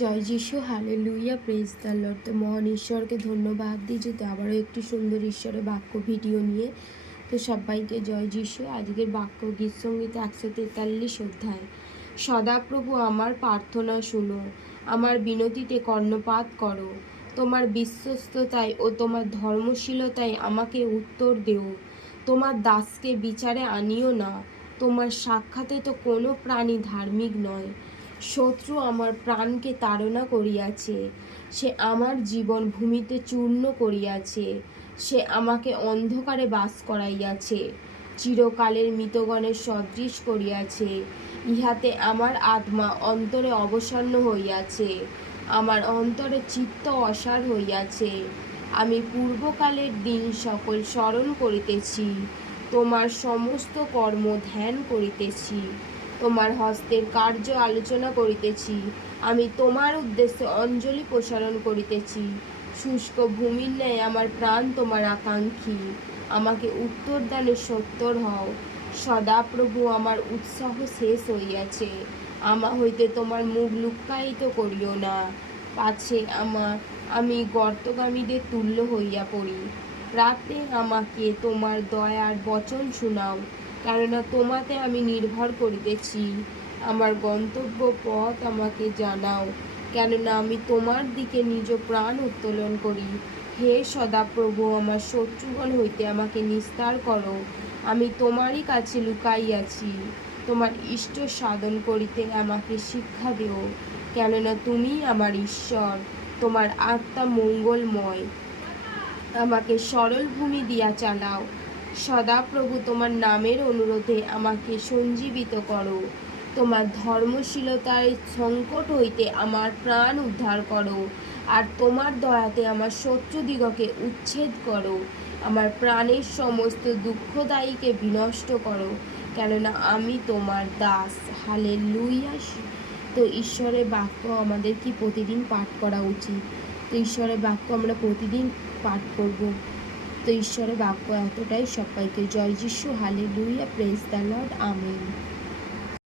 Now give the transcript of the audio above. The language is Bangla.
জয় যিশু, হালেলুয়া, প্রেজ দ্য লর্ড। তো মহান ঈশ্বরকে ধন্যবাদ দিই যে আবারও একটি সুন্দর ঈশ্বরের বাক্য ভিডিও নিয়ে। তো সবাইকে জয় যিশু। আজকের বাক্য গীত সঙ্গীত 143 অধ্যায়। সদাপ্রভু আমার প্রার্থনা শুনো, আমার বিনতিতে কর্ণপাত করো। তোমার বিশ্বস্ততায় ও তোমার ধর্মশীলতায় আমাকে উত্তর দেও। তোমার দাসকে বিচারে আনিও না, তোমার সাক্ষাতে তো কোনো প্রাণী ধার্মিক নয়। শত্রু আমার প্রাণকে তাড়না করিয়াছে, সে আমার জীবন ভূমিতে চূর্ণ করিয়াছে, সে আমাকে অন্ধকারে বাস করাইয়াছে, চিরকালের মৃতগণের সদৃশ করিয়াছে। ইহাতে আমার আত্মা অন্তরে অবসন্ন হইয়াছে, আমার অন্তরে চিত্ত অসার হইয়াছে। আমি পূর্বকালের দিন সকল স্মরণ করিতেছি, তোমার সমস্ত কর্ম ধ্যান করিতেছি, তোমার হস্তের কার্য আলোচনা করিতেছি। আমি তোমার উদ্দেশ্যে অঞ্জলি প্রসারণ করিতেছি। শুষ্ক ভূমির ন্যায় আমার প্রাণ তোমার আকাঙ্ক্ষী। আমাকে উত্তরদানে সত্তর হও। সদাপ্রভু আমার উৎসাহ শেষ হইয়াছে, আমা হইতে তোমার মুখ লুক্কায়িত করিও না, পাছে আমি গর্তগামীদের তুল্য হইয়া পড়ি। প্রাতে আমাকে তোমার দয়ার বচন শুনাও, কেননা তোমাতে আমি নির্ভর করিতেছি। আমার গন্তব্য পথ আমাকে জানাও, কেননা আমি তোমার দিকে নিজ প্রাণ উত্তোলন করি। হে সদাপ্রভু, আমার শত্রুগণ হইতে আমাকে নিস্তার করো। আমি তোমারই কাছে লুকাইয়াছি, তোমার ইষ্ট সাধন করিতে আমাকে শিক্ষা দিও, কেননা তুমি আমার ঈশ্বর, তোমার আত্মা মঙ্গলময়। আমাকে সরল ভূমি দিয়া চালাও। সদাপ্রভু, তোমার নামের অনুরোধে আমাকে সঞ্জীবিত করো। তোমার ধর্মশীলতার সংকট হইতে আমার প্রাণ উদ্ধার করো, আর তোমার দয়াতে আমার শত্রুদিগকে উচ্ছেদ করো। আমার প্রাণের সমস্ত দুঃখদায়ীকে বিনষ্ট করো, কেননা আমি তোমার দাস। হালেলুয়া। তো ঈশ্বরের বাক্য আমাদের কি প্রতিদিন পাঠ করা উচিত? তো ঈশ্বরের বাক্য আমরা প্রতিদিন পাঠ করব। তো ঈশ্বরের বাক্য এতটাই। সবাইকে জয় যিশু, hallelujah, praise the lord, amen.